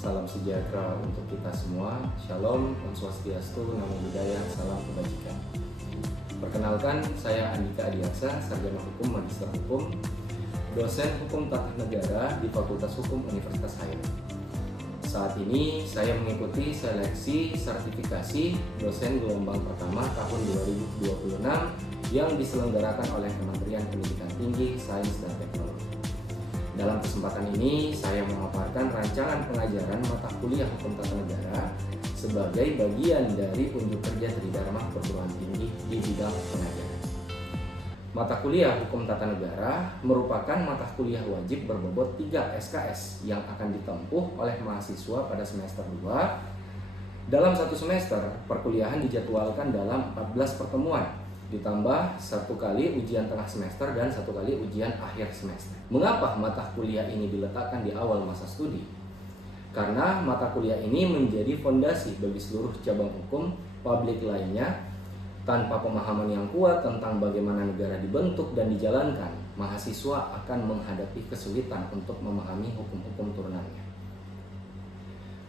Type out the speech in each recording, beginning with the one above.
Salam sejahtera untuk kita semua. Shalom, Om Swastiastu, Namo Buddhaya, salam kebajikan. Perkenalkan, saya Andika Adiaksa, Sarjana Hukum, Magister Hukum, dosen Hukum Tata Negara di Fakultas Hukum Universitas Hayo. Saat ini saya mengikuti seleksi sertifikasi dosen gelombang pertama tahun 2026 yang diselenggarakan oleh Kementerian Pendidikan Tinggi, Sains dan Teknologi. Dalam kesempatan ini, saya memaparkan rancangan pengajaran mata kuliah Hukum Tata Negara sebagai bagian dari unjuk kerja Tridharma Perguruan Tinggi di bidang pengajaran. Mata kuliah Hukum Tata Negara merupakan mata kuliah wajib berbobot 3 SKS yang akan ditempuh oleh mahasiswa pada semester 2. Dalam satu semester, perkuliahan dijadwalkan dalam 14 pertemuan, ditambah 1 kali ujian tengah semester dan 1 kali ujian akhir semester. Mengapa mata kuliah ini diletakkan di awal masa studi? Karena mata kuliah ini menjadi fondasi bagi seluruh cabang hukum publik lainnya. Tanpa pemahaman yang kuat tentang bagaimana negara dibentuk dan dijalankan, mahasiswa akan menghadapi kesulitan untuk memahami hukum-hukum turunannya.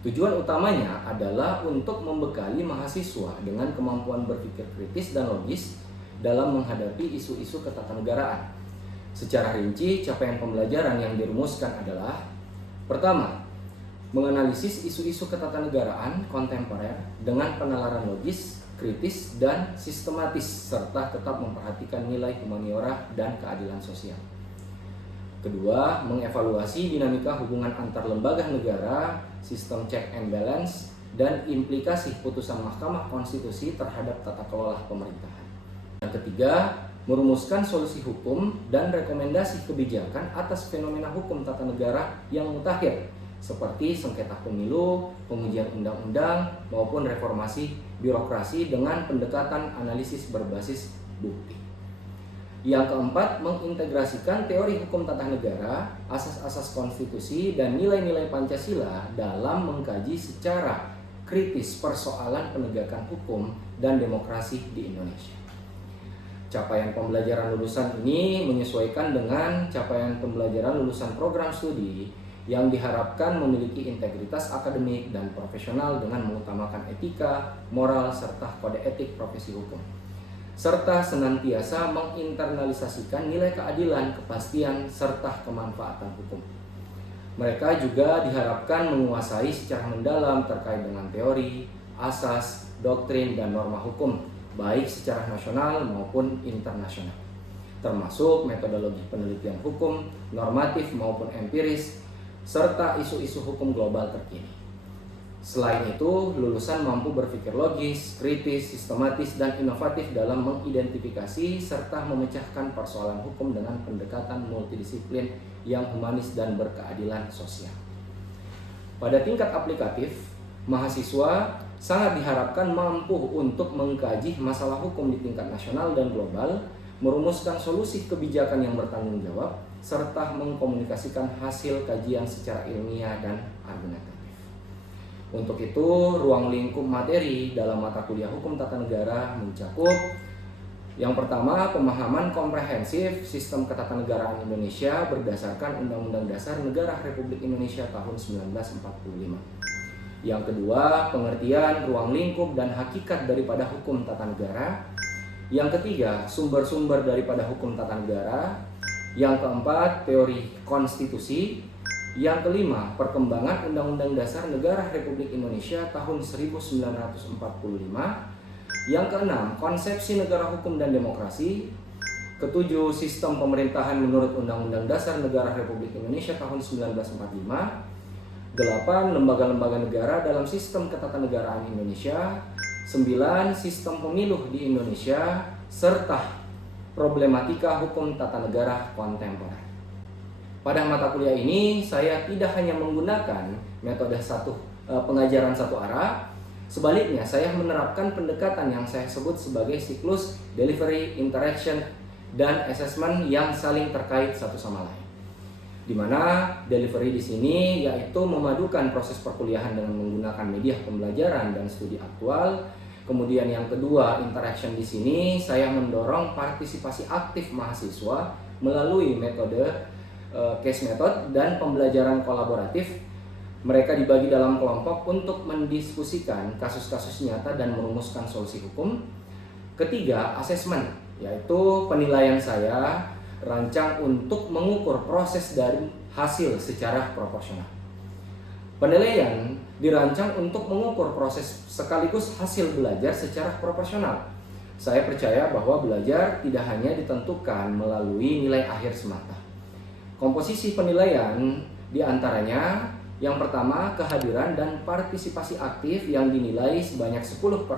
Tujuan utamanya adalah untuk membekali mahasiswa dengan kemampuan berpikir kritis dan logis dalam menghadapi isu-isu ketatanegaraan. Secara rinci, capaian pembelajaran yang dirumuskan adalah: pertama, menganalisis isu-isu ketatanegaraan kontemporer dengan penalaran logis, kritis, dan sistematis, serta tetap memperhatikan nilai humaniora dan keadilan sosial. Kedua, mengevaluasi dinamika hubungan antar lembaga negara, sistem check and balance, dan implikasi putusan Mahkamah Konstitusi terhadap tata kelola pemerintahan. Yang ketiga, merumuskan solusi hukum dan rekomendasi kebijakan atas fenomena hukum tata negara yang mutakhir, seperti sengketa pemilu, pengujian undang-undang, maupun reformasi birokrasi dengan pendekatan analisis berbasis bukti. Yang keempat, mengintegrasikan teori hukum tata negara, asas-asas konstitusi, dan nilai-nilai Pancasila dalam mengkaji secara kritis persoalan penegakan hukum dan demokrasi di Indonesia. Capaian pembelajaran lulusan ini menyesuaikan dengan capaian pembelajaran lulusan program studi yang diharapkan memiliki integritas akademik dan profesional dengan mengutamakan etika, moral, serta kode etik profesi hukum, serta senantiasa menginternalisasikan nilai keadilan, kepastian, serta kemanfaatan hukum. Mereka juga diharapkan menguasai secara mendalam terkait dengan teori, asas, doktrin, dan norma hukum, baik secara nasional maupun internasional, termasuk metodologi penelitian hukum, normatif maupun empiris, serta isu-isu hukum global terkini. Selain itu, lulusan mampu berpikir logis, kritis, sistematis, dan inovatif dalam mengidentifikasi serta memecahkan persoalan hukum dengan pendekatan multidisiplin yang humanis dan berkeadilan sosial. Pada tingkat aplikatif, mahasiswa sangat diharapkan mampu untuk mengkaji masalah hukum di tingkat nasional dan global, merumuskan solusi kebijakan yang bertanggung jawab, serta mengkomunikasikan hasil kajian secara ilmiah dan argumentatif. Untuk itu, ruang lingkup materi dalam mata kuliah Hukum Tata Negara mencakup: yang pertama, pemahaman komprehensif sistem ketatanegaraan Indonesia berdasarkan Undang-Undang Dasar Negara Republik Indonesia tahun 1945. Yang kedua, pengertian ruang lingkup dan hakikat daripada hukum tata negara. Yang ketiga, sumber-sumber daripada hukum tata negara. Yang keempat, teori konstitusi. Yang kelima, perkembangan Undang-Undang Dasar Negara Republik Indonesia tahun 1945. Yang keenam, konsepsi negara hukum dan demokrasi. Ketujuh, sistem pemerintahan menurut Undang-Undang Dasar Negara Republik Indonesia tahun 1945. 8. Lembaga-lembaga negara dalam sistem ketatanegaraan Indonesia. 9. Sistem pemilu di Indonesia, serta problematika hukum tata negara kontemporer. Pada mata kuliah ini, saya tidak hanya menggunakan metode pengajaran satu arah. Sebaliknya, saya menerapkan pendekatan yang saya sebut sebagai siklus delivery, interaction, dan assessment yang saling terkait satu sama lain. Di mana delivery di sini yaitu memadukan proses perkuliahan dengan menggunakan media pembelajaran dan studi aktual. Kemudian yang kedua, interaction di sini saya mendorong partisipasi aktif mahasiswa melalui metode case method dan pembelajaran kolaboratif Mereka dibagi dalam kelompok untuk mendiskusikan kasus-kasus nyata dan merumuskan solusi hukum. Ketiga, asesmen, yaitu penilaian saya rancang untuk mengukur proses dari hasil secara proporsional. Penilaian dirancang untuk mengukur proses sekaligus hasil belajar secara proporsional. Saya percaya bahwa belajar tidak hanya ditentukan melalui nilai akhir semata. Komposisi penilaian diantaranya yang pertama, kehadiran dan partisipasi aktif yang dinilai sebanyak 10%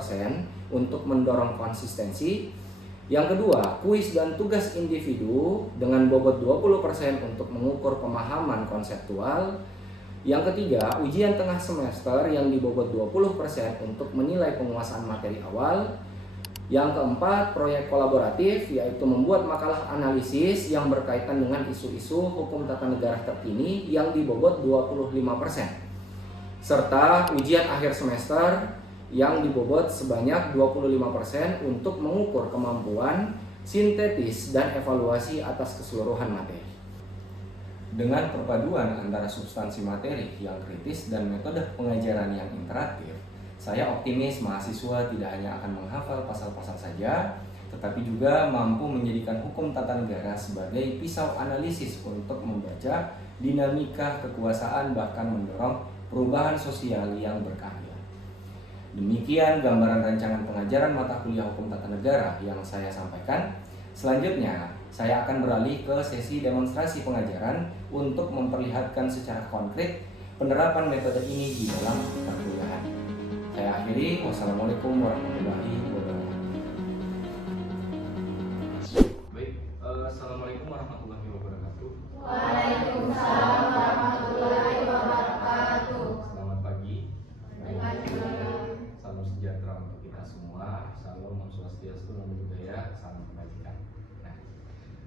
untuk mendorong konsistensi. Yang kedua, kuis dan tugas individu dengan bobot 20% untuk mengukur pemahaman konseptual. Yang ketiga, ujian tengah semester yang dibobot 20% untuk menilai penguasaan materi awal. Yang keempat, proyek kolaboratif, yaitu membuat makalah analisis yang berkaitan dengan isu-isu hukum tata negara terkini yang dibobot 25%. Serta ujian akhir semester yang dibobot sebanyak 25% untuk mengukur kemampuan sintetis dan evaluasi atas keseluruhan materi. Dengan perpaduan antara substansi materi yang kritis dan metode pengajaran yang interaktif, saya optimis mahasiswa tidak hanya akan menghafal pasal-pasal saja, tetapi juga mampu menjadikan hukum tata negara sebagai pisau analisis untuk membaca dinamika kekuasaan bahkan mendorong perubahan sosial yang berkeadilan. Demikian gambaran rancangan pengajaran mata kuliah hukum tata negara yang saya sampaikan. Selanjutnya, saya akan beralih ke sesi demonstrasi pengajaran untuk memperlihatkan secara konkret penerapan metode ini di dalam perkuliahan. Saya akhiri. Wassalamualaikum warahmatullahi wabarakatuh. Baik, assalamualaikum warahmatullahi wabarakatuh. Waalaikumsalam warahmatullahi wabarakatuh. Selamat pagi. Salam sejahtera untuk kita semua. Salam Om Swastiastu, Namo Buddhaya, salam kebajikan. Nah,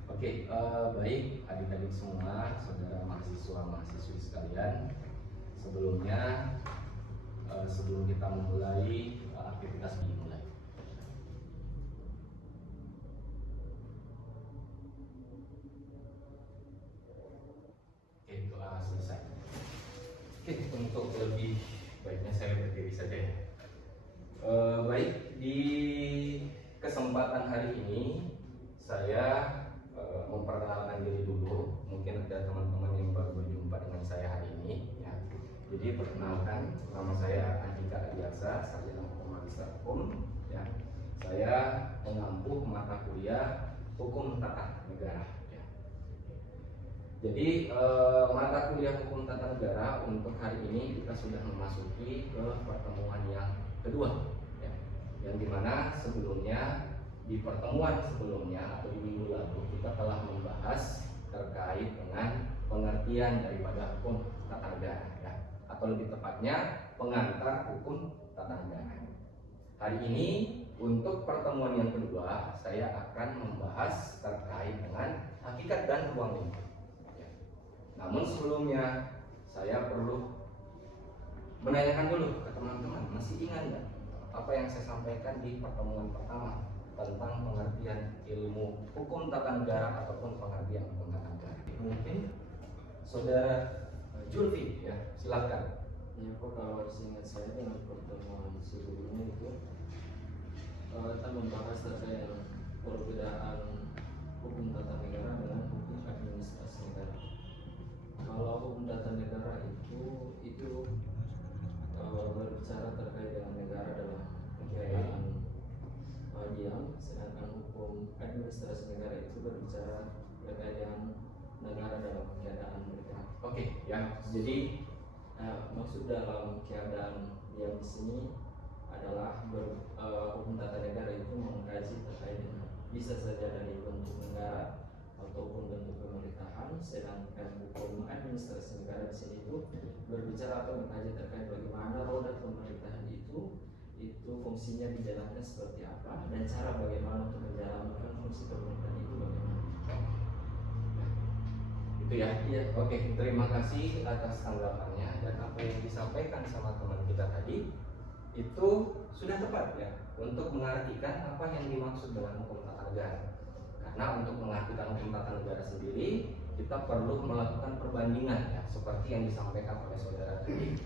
oke, baik adik-adik semua, saudara mahasiswa-mahasiswi sekalian. Sebelumnya, sebelum kita memulai aktivitas dimulai. Oke, doa selesai. Oke, untuk lebih baiknya saya berdiri saja ya. Baik, di kesempatan hari ini saya memperkenalkan diri dulu. Mungkin ada teman-teman yang baru berjumpa dengan saya hari ini ya. Jadi perkenalkan, nama saya Andika Adiaksa, sarjana hukum magister hukum ya. Saya mengampu mata kuliah hukum tata negara ya. Jadi mata kuliah hukum tata negara untuk hari ini kita sudah memasuki ke pertemuan yang kedua ya. Yang dimana sebelumnya di pertemuan sebelumnya atau di minggu lalu kita telah membahas terkait dengan pengertian daripada hukum tata negara ya, atau lebih tepatnya pengantar hukum tata negara. Hari ini untuk pertemuan yang kedua saya akan membahas terkait dengan hakikat dan ruang lingkup. Ya. Namun sebelumnya saya perlu menanyakan dulu ke teman-teman, masih ingat nggak apa yang saya sampaikan di pertemuan pertama tentang pengertian ilmu hukum tata negara ataupun pengertian hukum tata negara? Mungkin saudara Julfi ya, silakan. Ya, kok kalau seingat saya dalam pertemuan sebelumnya itu kita membahas terkait dengan perbedaan hukum tata negara dengan hukum administrasi negara. Kalau hukum tata negara itu berbicara terkait dengan negara dalam keadaan diam, sedangkan hukum administrasi negara itu berbicara terkait dengan negara dalam keadaan bergerak. Oke, ya. Jadi maksud dalam keadaan diam di sini adalah hukum tata negara itu mengkaji terkait dengan bisa saja dari bentuk negara ataupun bentuk pemerintahan, sedangkan hukum administrasi negara di sini itu berbicara atau mengkaji terkait bagaimana roda pemerintahan itu fungsinya dijalankan seperti apa dan cara bagaimana untuk menjalankan fungsi pemerintahan itu bagaimana. Itu ya. Iya. Oke, terima kasih atas tanggapannya dan apa yang disampaikan sama teman kita tadi itu sudah tepat ya untuk mengartikan apa yang dimaksud dengan hukum tata negara. Karena karena untuk mengartikan hukum tata negara sendiri kita perlu melakukan perbandingan ya, seperti yang disampaikan oleh saudara tadi.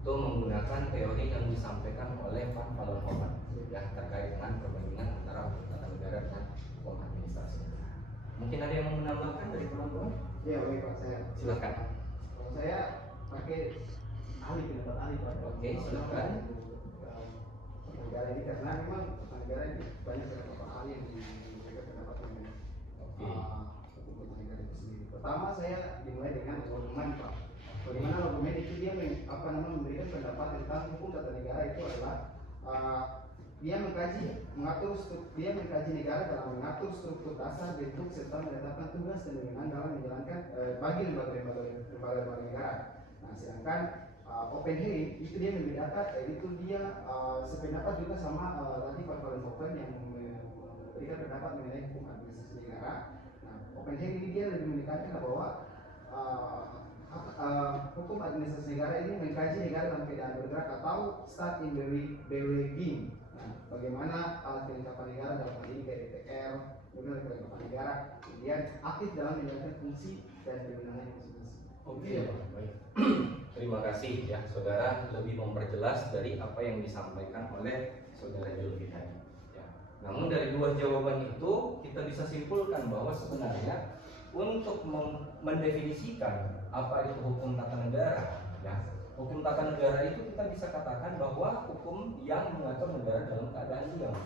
Itu menggunakan teori yang disampaikan oleh Van Vollenhoven ya, terkait dengan perbandingan antara hukum tata negara dengan hukum administrasi negara. Mungkin ada yang mau menambahkan dari teman-teman? Ya, baik Pak, saya Silakan. kalau saya pakai pendapat ahli Pak. Oke, silakan. Negara ini karena memang negara ini banyak beberapa ahli yang memberikan pendapat mengenai Oke. hukum negara itu sendiri. Pertama saya dimulai dengan argumen Pak. Bagaimana argumen itu dia memberikan pendapat tentang hukum tata negara itu adalah dia mengkaji negara dalam mengatur struktur dasar, bentuk serta menetapkan tugas dan wewenang dalam menjalankan bagi lembaga-lembaga negara. Nah, sedangkan Oppenheim itu dia membedakan, itu dia sependapat juga sama tadi Pak Vollenhoven yang memberikan pendapat mengenai hukum administrasi negara. Nah, Oppenheim ini dia lebih menekankan bahwa hukum administrasi negara ini mengkaji negara dalam keadaan bergerak atau start in beginning. Nah, bagaimana alat kelengkapan negara dalam hal ini kayak DPR, kemudian kelengkapan negara, kemudian aktif dalam menjalankan fungsi dan kewenangan masing-masing. Oke, baik. Terima kasih ya saudara lebih memperjelas dari apa yang disampaikan oleh saudara Julfi tadi. Ya. Namun dari dua jawaban itu kita bisa simpulkan bahwa sebenarnya untuk mendefinisikan apa itu hukum tata negara, ya, hukum tata negara itu kita bisa katakan bahwa hukum yang mengatur negara dalam keadaan diam.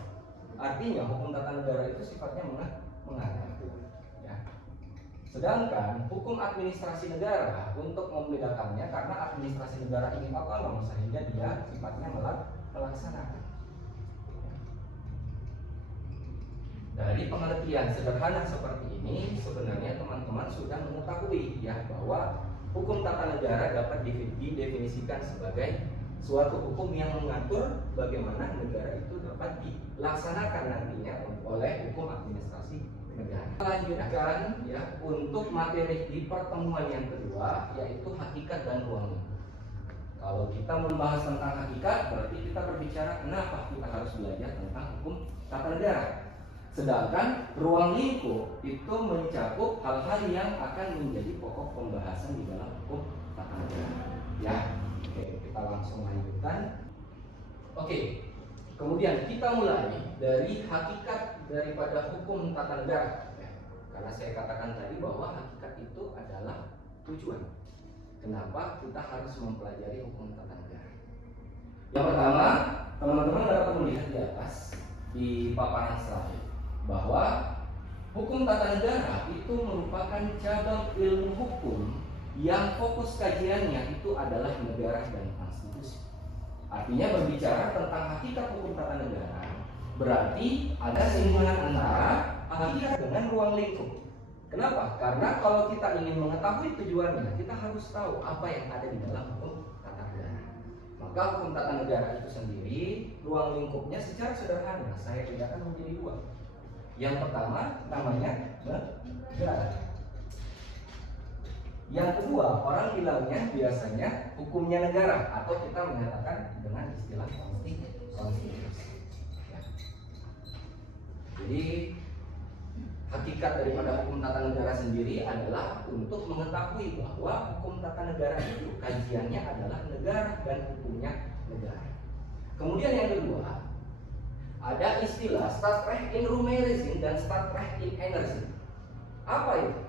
Artinya hukum tata negara itu sifatnya mengatur. Ya. Sedangkan hukum administrasi negara untuk membedakannya karena administrasi negara ini otonom sehingga dia sifatnya melaksanakan. Dari pengertian sederhana seperti ini sebenarnya teman-teman sudah mengetahui ya bahwa hukum tata negara dapat didefinisikan sebagai suatu hukum yang mengatur bagaimana negara itu dapat dilaksanakan nantinya oleh hukum administrasi negara. Lanjutkan ya untuk materi di pertemuan yang kedua yaitu hakikat dan ruang lingkup. Kalau kita membahas tentang hakikat berarti kita berbicara kenapa kita harus belajar tentang hukum tata negara. Sedangkan ruang lingkup itu mencakup hal-hal yang akan menjadi pokok pembahasan di dalam hukum tata negara. Ya, oke, kita langsung lanjutkan. Oke, kemudian kita mulai dari hakikat daripada hukum tata negara. Ya, karena saya katakan tadi bahwa hakikat itu adalah tujuan. Kenapa kita harus mempelajari hukum tata negara? Yang pertama, teman-teman dapat melihat di atas di paparan slide bahwa hukum tata negara itu merupakan cabang ilmu hukum yang fokus kajiannya itu adalah negara dan konstitusi. Artinya berbicara tentang hakikat hukum tata negara berarti ada singgungan antara hakikat dengan ruang lingkup. Kenapa? Karena kalau kita ingin mengetahui tujuannya, kita harus tahu apa yang ada di dalam hukum tata negara. Maka hukum tata negara itu sendiri, ruang lingkupnya secara sederhana saya bedakan menjadi dua. Yang pertama namanya negara. Yang kedua orang bilangnya biasanya hukumnya negara atau kita mengatakan dengan istilah konstitusi. Ya. Jadi hakikat daripada hukum tata negara sendiri adalah untuk mengetahui bahwa hukum tata negara itu kajiannya adalah negara dan hukumnya negara. Kemudian yang kedua ada istilah Stadtrecht in Rumerising dan Stadtrecht in Energie. Apa itu?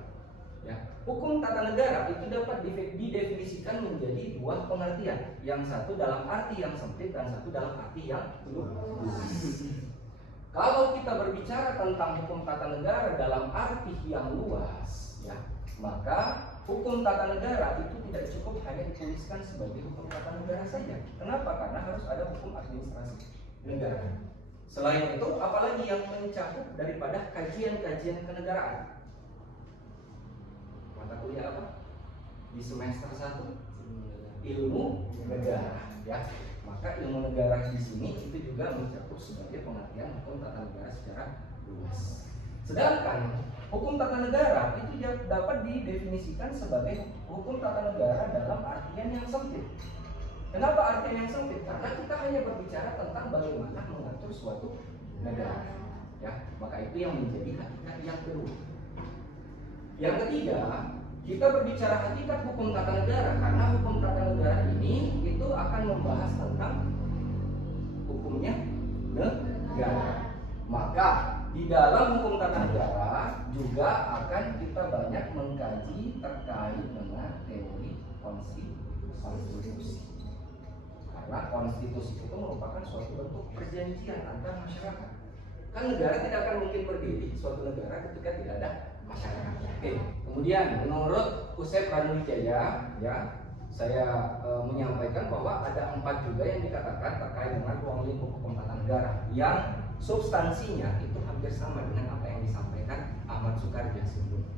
Ya, hukum tata negara itu dapat didefinisikan menjadi dua pengertian. Yang satu dalam arti yang sempit dan satu dalam arti yang luas. Kalau kita berbicara tentang hukum tata negara dalam arti yang luas, ya, maka hukum tata negara itu tidak cukup hanya dituliskan sebagai hukum tata negara saja. Kenapa? Karena harus ada hukum administrasi negara. Selain itu, apalagi yang mencakup daripada kajian-kajian kenegaraan. Mata kuliah apa? Di semester 1 ilmu negara, ya. Maka ilmu negara di sini itu juga mencakup sebagai pengertian hukum tata negara secara luas. Sedangkan hukum tata negara itu dapat didefinisikan sebagai hukum tata negara dalam artian yang sempit. Kenapa artian yang sempit? Karena kita hanya berbicara tentang bagaimana mengatur suatu negara. Ya, maka itu yang menjadi hakikat yang kedua. Yang ketiga, kita berbicara hakikat hukum tata negara karena hukum tata negara ini itu akan membahas tentang hukumnya negara. Maka di dalam hukum tata negara juga akan kita banyak mengkaji terkait dengan teori konstitusi. Karena konstitusi itu merupakan suatu bentuk perjanjian antar masyarakat. Kan negara tidak akan mungkin berdiri suatu negara ketika tidak ada masyarakat. Oke. Kemudian menurut Usep Ranuwijaya, ya, saya menyampaikan bahwa ada 4 juga yang dikatakan terkait dengan ruang lingkup hukum tata negara yang substansinya itu hampir sama dengan apa yang disampaikan Ahmad Soekarjo sebelumnya.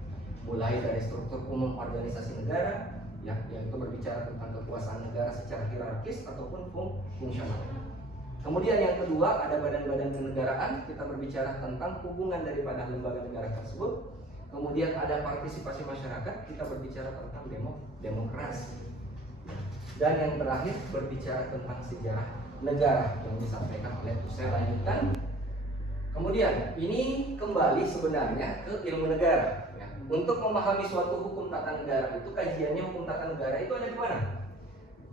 Mulai dari struktur umum organisasi negara, ya, yaitu berbicara tentang kekuasaan negara secara hierarkis ataupun fungsional. Kemudian yang kedua ada badan-badan kenegaraan, kita berbicara tentang hubungan daripada lembaga negara tersebut. Kemudian ada partisipasi masyarakat, kita berbicara tentang demokrasi. Dan yang terakhir berbicara tentang sejarah negara yang disampaikan oleh Saya lanjutkan. Kemudian ini kembali sebenarnya ke ilmu negara. Ya. Untuk memahami suatu hukum tata negara itu kajiannya hukum tata negara itu ada di mana?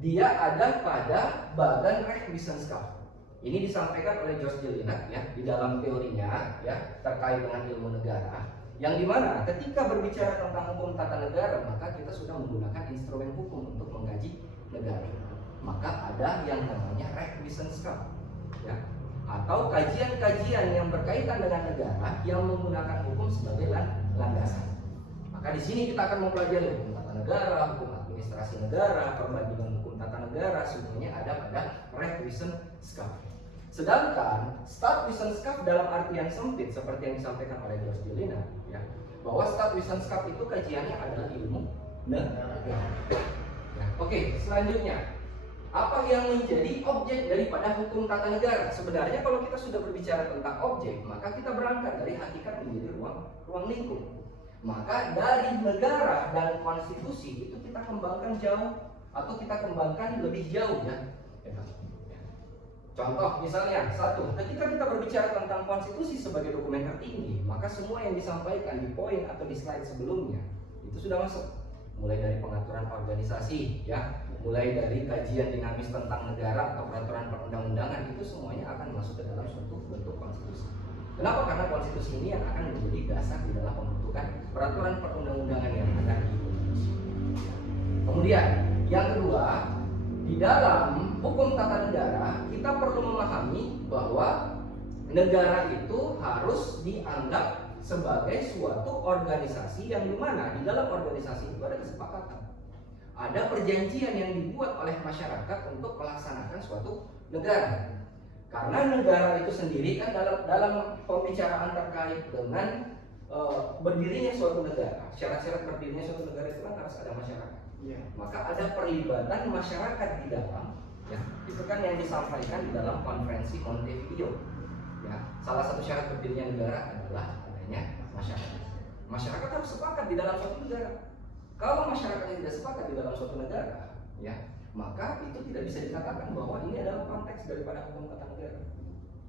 Dia ada pada Badan Rechtswissenschaft. Ini disampaikan oleh George Jelinek ya di dalam teorinya ya terkait dengan ilmu negara. Yang dimana ketika berbicara tentang hukum tata negara maka kita sudah menggunakan instrumen hukum untuk mengkaji negara. Maka ada yang namanya Rechtswissenschaft ya, atau kajian-kajian yang berkaitan dengan negara yang menggunakan hukum sebagai landasan. Maka di sini kita akan mempelajari hukum tata negara, hukum administrasi negara, perbandingan hukum tata negara, semuanya ada pada Rechtswissenschaft. Sedangkan Staatswissenschaft dalam artian sempit seperti yang disampaikan oleh George Jelinek ya, bahwa Staatswissenschaft itu kajiannya adalah ilmu negara. Ya, oke, selanjutnya apa yang menjadi objek daripada hukum tata negara? Sebenarnya kalau kita sudah berbicara tentang objek, maka kita berangkat dari hakikat menjadi ruang lingkup. Maka dari negara dan konstitusi itu kita kembangkan jauh atau kita kembangkan lebih jauh ya. Contoh misalnya, satu, ketika kita berbicara tentang konstitusi sebagai dokumen tertinggi, maka semua yang disampaikan di poin atau di slide sebelumnya itu sudah masuk. Mulai dari pengaturan organisasi, ya, mulai dari kajian dinamis tentang negara atau peraturan perundang-undangan, itu semuanya akan masuk ke dalam suatu bentuk konstitusi. Kenapa? Karena konstitusi ini yang akan menjadi dasar di dalam pembentukan peraturan perundang-undangan yang ada di Indonesia. Kemudian, yang kedua, di dalam hukum tata negara kita perlu memahami bahwa negara itu harus dianggap sebagai suatu organisasi yang dimana di dalam organisasi itu ada kesepakatan, ada perjanjian yang dibuat oleh masyarakat untuk melaksanakan suatu negara. Karena negara itu sendiri kan dalam pembicaraan terkait dengan berdirinya suatu negara, syarat-syarat berdirinya suatu negara itu kan harus ada masyarakat. Ya, maka ada perlibatan masyarakat di dalam, ya, itu kan yang disampaikan di dalam konferensi Montevideo. Ya, salah satu syarat berdirinya negara adalah adanya masyarakat. Masyarakat harus sepakat di dalam suatu negara. Kalau masyarakatnya tidak sepakat di dalam suatu negara, ya, maka itu tidak bisa dikatakan bahwa ini adalah konteks daripada hukum tata negara.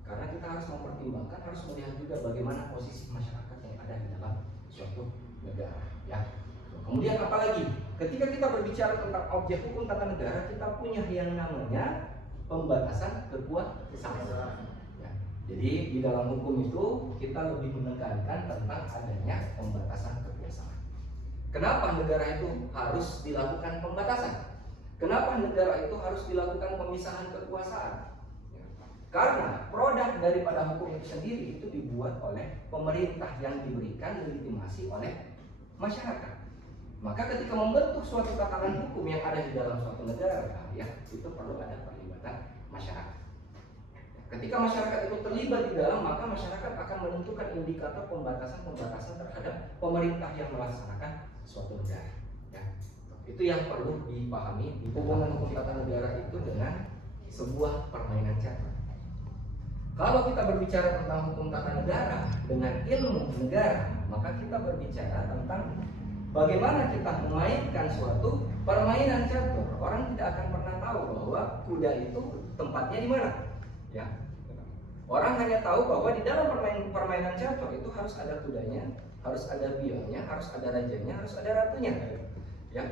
Karena kita harus mempertimbangkan, harus melihat juga bagaimana posisi masyarakat yang ada di dalam suatu negara. Ya. Kemudian apalagi ketika kita berbicara tentang objek hukum tata negara, kita punya yang namanya pembatasan kekuasaan. Ya. Jadi di dalam hukum itu kita lebih menekankan tentang adanya pembatasan kekuasaan. Kenapa negara itu harus dilakukan pembatasan? Kenapa negara itu harus dilakukan pemisahan kekuasaan? Ya. Karena produk daripada hukum itu sendiri itu dibuat oleh pemerintah yang diberikan legitimasi oleh masyarakat. Maka ketika membentuk suatu tatanan hukum yang ada di dalam suatu negara, ya, itu perlu ada perlibatan masyarakat. Ketika masyarakat itu terlibat di dalam, maka masyarakat akan menentukan indikator pembatasan terhadap pemerintah yang melaksanakan suatu negara. Ya. Itu yang perlu dipahami. Hubungan hukum tata negara itu dengan sebuah permainan catur. Kalau kita berbicara tentang hukum tata negara dengan ilmu negara, maka kita berbicara tentang bagaimana kita memainkan suatu permainan catur. Orang tidak akan pernah tahu bahwa kuda itu tempatnya di mana. Ya. Orang hanya tahu bahwa di dalam permainan catur itu harus ada kudanya, harus ada bionnya, harus ada rajanya, harus ada ratunya. Ya.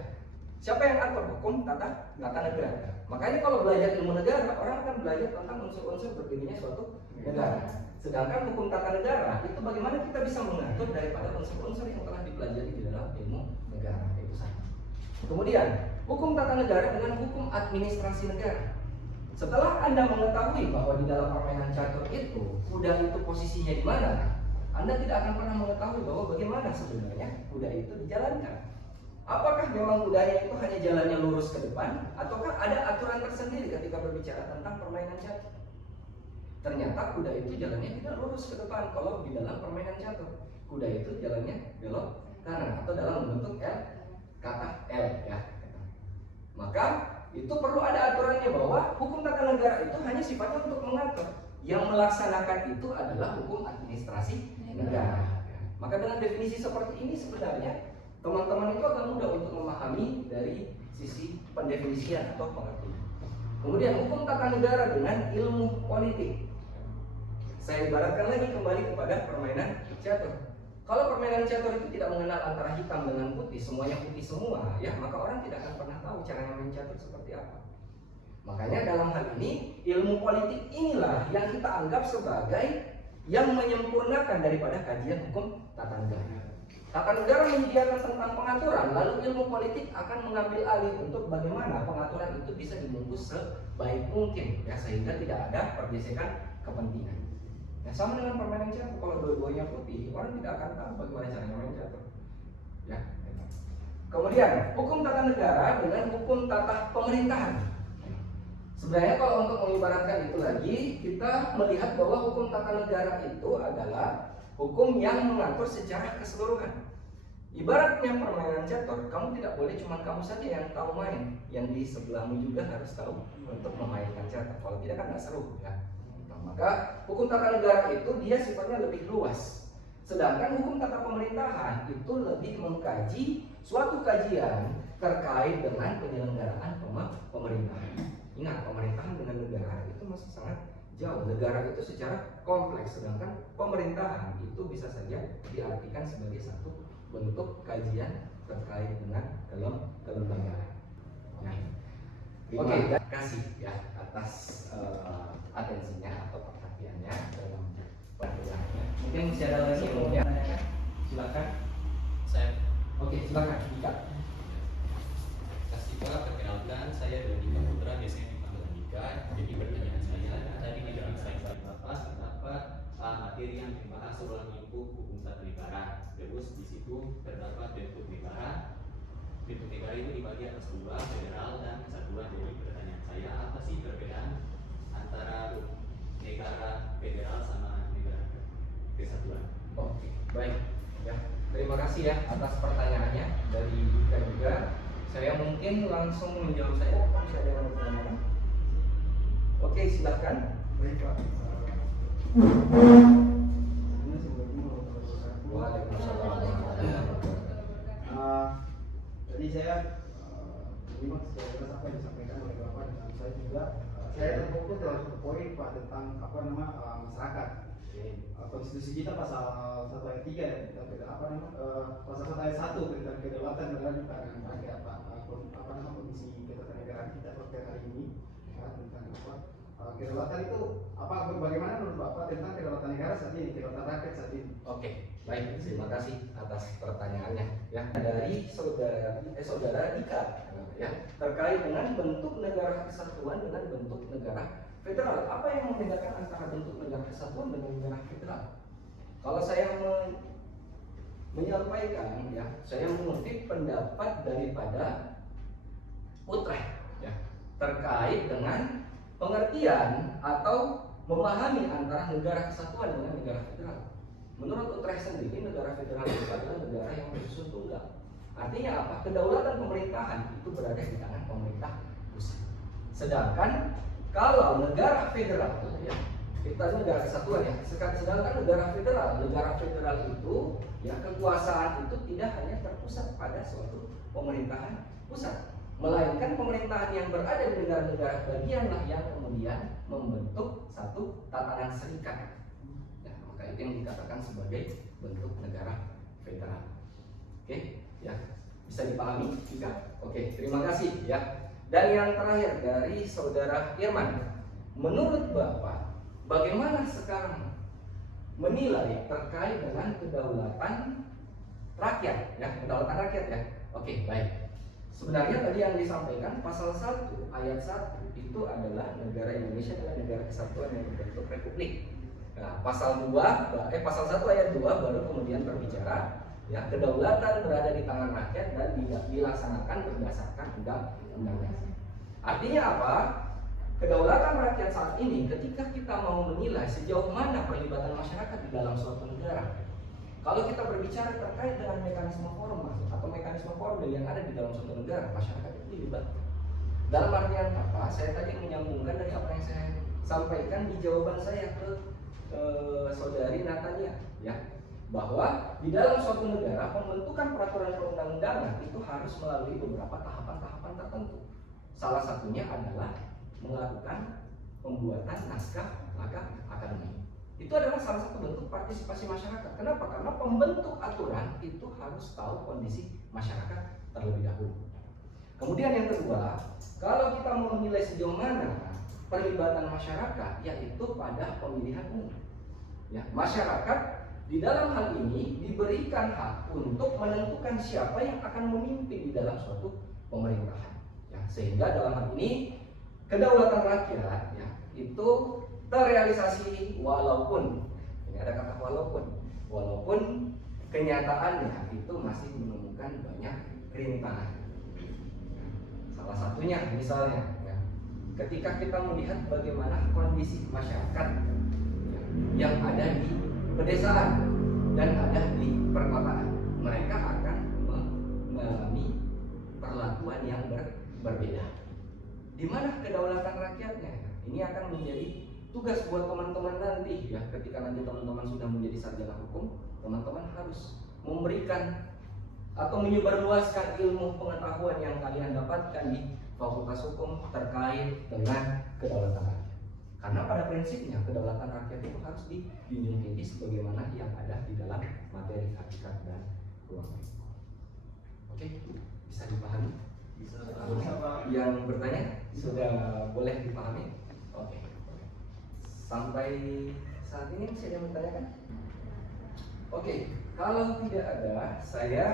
Siapa yang atur? Hukum tata negara. Makanya kalau belajar ilmu negara, orang akan belajar tentang unsur-unsur berdirinya suatu negara. Sedangkan hukum tata negara itu bagaimana kita bisa mengatur daripada unsur-unsur yang telah dipelajari di dalam ilmu negara itu saja. Kemudian, hukum tata negara dengan hukum administrasi negara. Setelah Anda mengetahui bahwa di dalam permainan catur itu kuda itu posisinya di mana, Anda tidak akan pernah mengetahui bahwa bagaimana sebenarnya kuda itu dijalankan. Apakah memang kudanya itu hanya jalannya lurus ke depan, ataukah ada aturan tersendiri ketika berbicara tentang permainan catur? Ternyata kuda itu jalannya tidak lurus ke depan kalau di dalam permainan catur. Kuda itu jalannya belok kanan atau dalam bentuk L, kata L ya. Maka itu perlu ada aturannya bahwa hukum tata negara itu hanya sifatnya untuk mengatur. Yang melaksanakan itu adalah hukum administrasi negara. Maka dengan definisi seperti ini sebenarnya teman-teman itu akan mudah untuk memahami dari sisi pendefinisian atau pengertian. Kemudian hukum tata negara dengan ilmu politik. Saya ibaratkan lagi kembali kepada permainan catur. Kalau permainan catur itu tidak mengenal antara hitam dengan putih, semuanya putih semua, ya maka orang tidak akan pernah tahu cara main catur seperti apa. Makanya dalam hal ini ilmu politik inilah yang kita anggap sebagai yang menyempurnakan daripada kajian hukum tata negara. Tata negara menyediakan tentang pengaturan, lalu ilmu politik akan mengambil alih untuk bagaimana pengaturan itu bisa dibungkus sebaik mungkin, ya sehingga tidak ada pergesekan kepentingan. Nah, sama dengan permainan catur, kalau dua-duanya putih, orang tidak akan tahu bagaimana caranya main catur. Ya. Kemudian, hukum tata negara dengan hukum tata pemerintahan. Sebenarnya kalau untuk mengibaratkan itu lagi, kita melihat bahwa hukum tata negara itu adalah hukum yang mengatur secara keseluruhan. Ibaratnya permainan catur, kamu tidak boleh cuma kamu saja yang tahu main, yang di sebelahmu juga harus tahu untuk memainkan catur. Kalau tidak kan nggak seru, ya. Maka hukum tata negara itu dia sifatnya lebih luas. Sedangkan hukum tata pemerintahan itu lebih mengkaji suatu kajian terkait dengan penyelenggaraan pemerintahan. Ingat, pemerintahan dengan negara itu masih sangat jauh. Negara itu secara kompleks, sedangkan pemerintahan itu bisa saja diartikan sebagai satu bentuk kajian terkait dengan dalam kelembagaan. Nah, oke, terima kasih ya atas atensinya atau perhatiannya dalam pelajarannya. Mungkin masih ada lagi yang mau ditanyakan? Silakan. Oke, silakan. Dika. Kasih Pak, perkenalkan saya Dodi Putra, biasanya dipanggil Dika. Jadi pertanyaan saya tadi di dalam slide Bapak terdapat materi yang dibahas soal hukum tata negara. Terus di situ terdapat bentuk negara. Bentuk negara itu dibagi atas dua, federal dan kesatuan. Jadi pertanyaan saya, apa sih perbedaan antara negara federal sama negara kesatuan? Oke, baik. Ya, terima kasih ya atas pertanyaannya dari Dika juga. Saya mungkin langsung menjawab saya. Apa bisa ada yang bertanya? Oke, silakan. Baik Pak. Jadi saya menyimak secara apa yang disampaikan oleh Bapak dan saya juga saya terfokus dalam satu poin Pak tentang masyarakat. Konstitusi kita pasal 1 ayat 3 ya tentang pasal 1 ayat 1 tentang kedaulatan negara di tangan rakyat kondisi ketatanegaraan kita pada hari ini ya, tentang kedaulatan itu bagaimana menurut Bapak tentang kedaulatan negara saat ini, kedaulatan rakyat saat ini? Oke, baik. Terima kasih atas pertanyaannya. Ya, dari saudara Dika, ya, terkait dengan bentuk negara kesatuan dengan bentuk negara federal. Apa yang membedakan antara bentuk negara kesatuan dengan negara federal? Kalau saya menyampaikan, ya, saya mengutip pendapat daripada Utrecht, ya, terkait dengan pengertian atau memahami antara negara kesatuan dengan negara federal. Menurut Utrecht sendiri, negara federal itu adalah negara yang bersusun tunggal. Artinya apa? Kedaulatan pemerintahan itu berada di tangan pemerintah pusat. Sedangkan kalau negara federal, ya, kita negara kesatuan ya. Sedangkan negara federal itu, ya, kekuasaan itu tidak hanya terpusat pada suatu pemerintahan pusat, melainkan pemerintahan yang berada di negara-negara bagianlah yang kemudian membentuk satu tatanan serikat. Ya, maka itu yang dikatakan sebagai bentuk negara federal. Oke, ya bisa dipahami juga. Oke, terima kasih ya. Dan yang terakhir dari saudara Irman, menurut Bapak, bagaimana sekarang menilai terkait dengan kedaulatan rakyat, ya kedaulatan rakyat ya. Oke, baik. Sebenarnya tadi yang disampaikan pasal 1 ayat 1 itu adalah negara Indonesia adalah negara kesatuan yang berbentuk republik. Nah, pasal 1 ayat 2 baru kemudian berbicara ya kedaulatan berada di tangan rakyat dan dilaksanakan berdasarkan undang-undang. Artinya apa? Kedaulatan rakyat saat ini ketika kita mau menilai sejauh mana perlibatan masyarakat di dalam suatu negara. Kalau kita berbicara terkait dengan mekanisme formal atau mekanisme formil yang ada di dalam suatu negara, masyarakat itu dilibatkan. Dalam artian apa? Saya tadi menyambungkan dari apa yang saya sampaikan di jawaban saya ke saudari Natania, ya, bahwa di dalam suatu negara pembentukan peraturan perundang-undangan itu harus melalui beberapa tahapan-tahapan tertentu. Salah satunya adalah melakukan pembuatan naskah akademik. Itu adalah salah satu bentuk partisipasi masyarakat. Kenapa? Karena pembentuk aturan itu harus tahu kondisi masyarakat terlebih dahulu. Kemudian yang kedua, kalau kita mau menilai sejauh mana perlibatan masyarakat, yaitu pada pemilihan umum. Ya, masyarakat di dalam hal ini diberikan hak untuk menentukan siapa yang akan memimpin di dalam suatu pemerintahan. Ya, sehingga dalam hal ini kedaulatan rakyat ya, itu terrealisasi walaupun ini ada kata walaupun kenyataannya itu masih menemukan banyak rintangan. Salah satunya misalnya ya, ketika kita melihat bagaimana kondisi masyarakat ya, yang ada di pedesaan dan ada di perkotaan, mereka akan mengalami perlakuan yang berbeda. Di mana kedaulatan rakyatnya? Ini akan menjadi tugas buat teman-teman nanti ya, ketika nanti teman-teman sudah menjadi sarjana hukum, teman-teman harus memberikan atau menyebarluaskan ilmu pengetahuan yang kalian dapatkan di Fakultas Hukum terkait dengan kedaulatan rakyat. Karena pada prinsipnya kedaulatan rakyat itu harus dijunjung tinggi sebagaimana yang ada di dalam materi hakikat dan ruang lingkup. Oke, bisa dipahami? Bisa. Yang bertanya sudah boleh dipahami? Oke. Sampai saat ini masih ada yang bertanyakan? Oke, kalau tidak ada, saya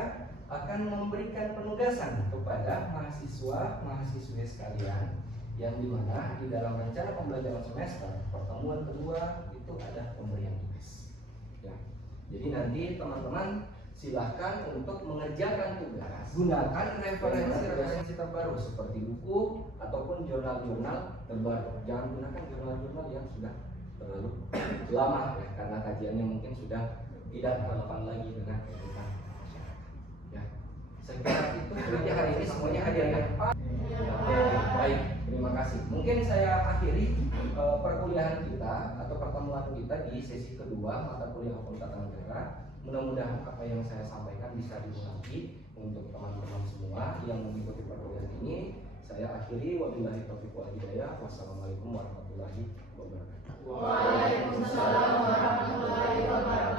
akan memberikan penugasan kepada mahasiswa-mahasiswi sekalian yang dimana di dalam rencana pembelajaran semester pertemuan kedua itu ada pemberian tugas. Ya. Jadi nanti teman-teman silahkan untuk mengerjakan tugas, gunakan referensi terbaru seperti buku ataupun jurnal-jurnal terbaru. Jangan gunakan jurnal-jurnal yang sudah terlalu lama ya, karena kajiannya mungkin sudah tidak relevan lagi dengan kehidupan masyarakat. Ya, saya kira itu saja hari ini semuanya hadir ya. Baik, terima kasih. Mungkin saya akhiri perkuliahan kita atau pertemuan kita di sesi kedua mata kuliah hukum tata negara. Mudah-mudahan apa yang saya sampaikan bisa dimengerti untuk teman-teman semua yang mengikuti perkuliahan ini. Saya akhiri, wabillahi taufiq wal hidayah. Wassalamualaikum warahmatullahi wabarakatuh. Waalaikumsalam warahmatullahi wabarakatuh.